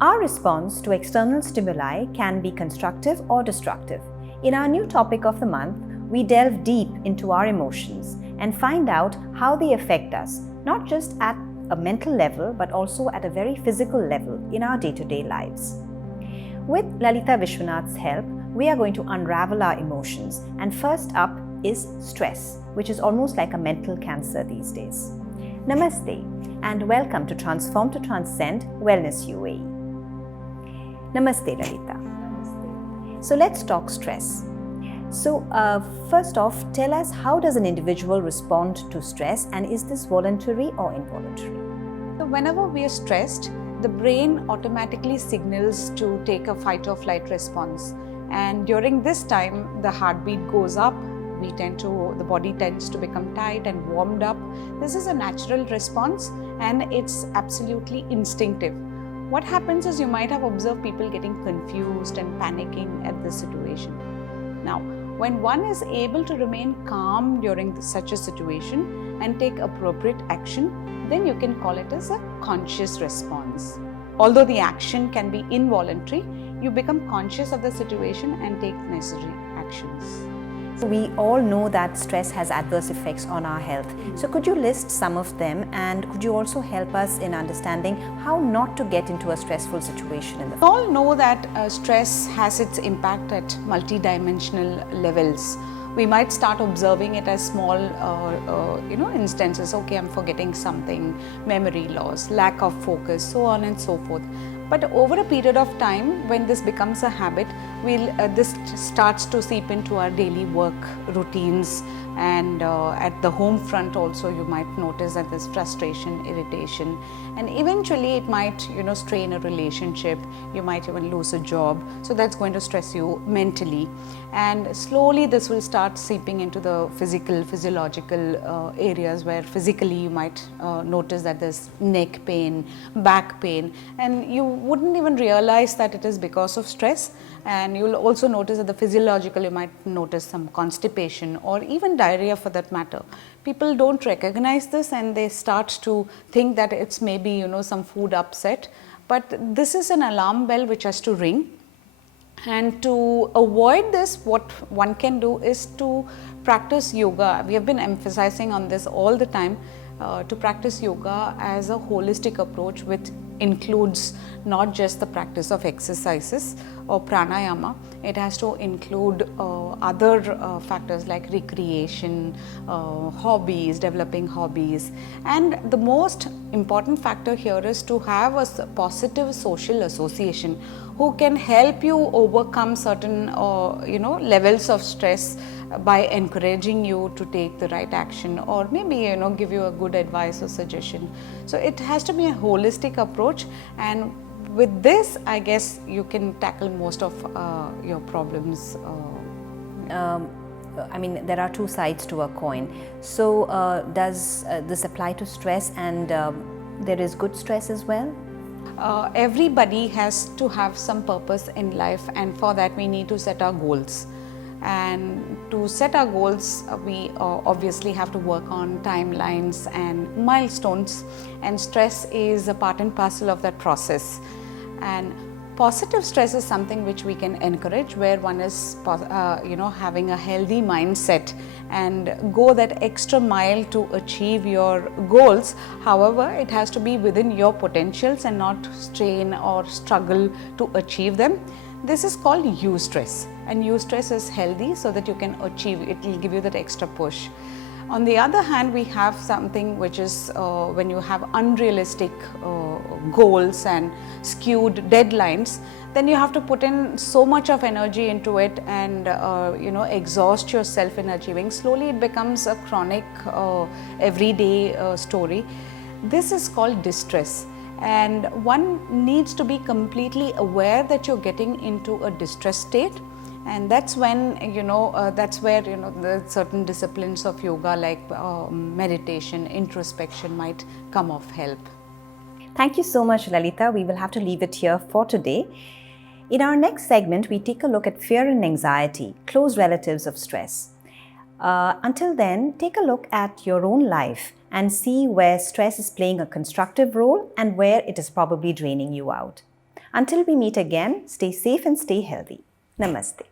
Our response to external stimuli can be constructive or destructive. In our new topic of the month, we delve deep into our emotions and find out how they affect us, not just at a mental level, but also at a very physical level in our day-to-day lives. With Lalitha Viswanath's help, we are going to unravel our emotions. And first up is stress, which is almost like a mental cancer these days. Namaste, and welcome to Transform to Transcend Wellness UAE. Namaste, Lalitha. Namaste. So let's talk stress. So first off, tell us, how does an individual respond to stress, and is this voluntary or involuntary? So whenever we are stressed, the brain automatically signals to take a fight or flight response. And during this time, the heartbeat goes up, the body tends to become tight and warmed up. This is a natural response and it's absolutely instinctive. What happens is, you might have observed people getting confused and panicking at this situation. Now, when one is able to remain calm during such a situation and take appropriate action, then you can call it as a conscious response. Although the action can be involuntary, you become conscious of the situation and take necessary actions. We all know that stress has adverse effects on our health. So could you list some of them, and could you also help us in understanding how not to get into a stressful situation in the We all know that stress has its impact at multidimensional levels. We might start observing it as small instances. Okay, I'm forgetting something, memory loss, lack of focus, so on and so forth. But over a period of time, when this becomes a habit, this starts to seep into our daily work routines, and at the home front also you might notice that there's frustration, irritation, and eventually it might strain a relationship. You might even lose a job, so that's going to stress you mentally, and slowly this will start seeping into the physiological areas, where physically you might notice that there's neck pain, back pain, and you wouldn't even realize that it is because of stress. And you'll also notice that the physiological, you might notice some constipation or even diarrhea for that matter. People don't recognize this and they start to think that it's maybe some food upset, but this is an alarm bell which has to ring. And to avoid this, what one can do is to practice yoga. We have been emphasizing on this all the time, to practice yoga as a holistic approach, which includes not just the practice of exercises or pranayama. It has to include other factors like recreation, hobbies, developing hobbies. And the most important factor here is to have a positive social association who can help you overcome certain levels of stress by encouraging you to take the right action, or maybe give you a good advice or suggestion. So it has to be a holistic approach, and with this, I guess you can tackle most of your problems. I mean, there are two sides to a coin. So does this apply to stress, and there is good stress as well? Everybody has to have some purpose in life, and for that we need to set our goals. And to set our goals, we obviously have to work on timelines and milestones, and stress is a part and parcel of that process. And positive stress is something which we can encourage, where one is having a healthy mindset and go that extra mile to achieve your goals. However, it has to be within your potentials and not strain or struggle to achieve them. This is called eustress, and eustress is healthy so that you can achieve it. Will give you that extra push. On the other hand, we have something which is when you have unrealistic goals and skewed deadlines, then you have to put in so much of energy into it and exhaust yourself in achieving. Slowly it becomes a chronic everyday story. This is called distress. And one needs to be completely aware that you're getting into a distressed state, and that's when that's where the certain disciplines of yoga like meditation, introspection might come of help. Thank you so much, Lalitha. We will have to leave it here for today. In our next segment, we take a look at fear and anxiety, close relatives of stress. Until then, take a look at your own life and see where stress is playing a constructive role and where it is probably draining you out. Until we meet again, stay safe and stay healthy. Namaste.